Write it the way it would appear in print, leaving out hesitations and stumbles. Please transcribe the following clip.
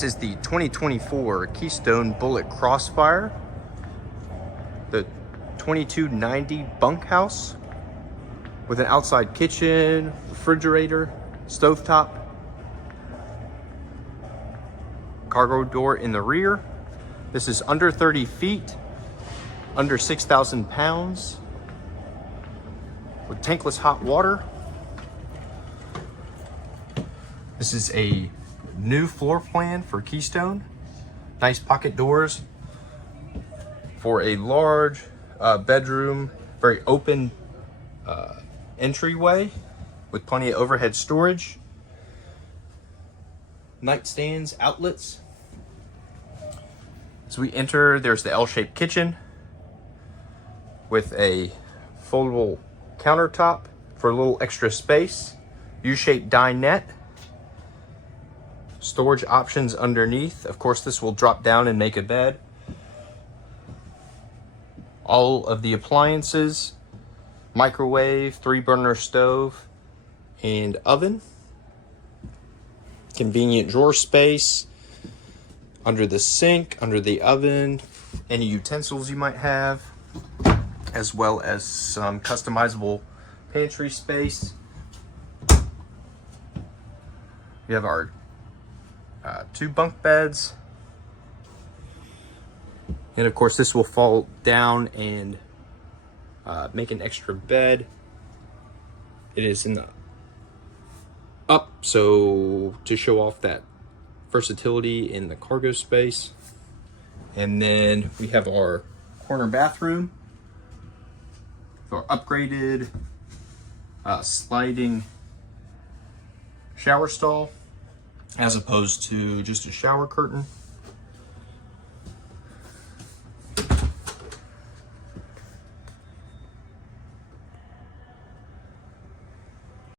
This is the 2024 Keystone Bullet Crossfire, the 2290 bunkhouse with an outside kitchen, refrigerator, stovetop, cargo door in the rear. This is under 30 feet, under 6,000 pounds, with tankless hot water. This is a new floor plan for Keystone. Nice pocket doors for a large bedroom, very open entryway with plenty of overhead storage, nightstands, outlets. As we enter, there's the L-shaped kitchen with a foldable countertop for a little extra space, U-shaped dinette, storage options underneath. Of course, this will drop down and make a bed. All of the appliances, microwave, 3-burner stove, and oven. Convenient drawer space under the sink, under the oven, any utensils you might have, as well as some customizable pantry space. We have our 2 bunk beds, and of course this will fall down and make an extra bed. It is in the up, so to show off that versatility in the cargo space. And then we have our corner bathroom with our upgraded sliding shower stall, as opposed to just a shower curtain.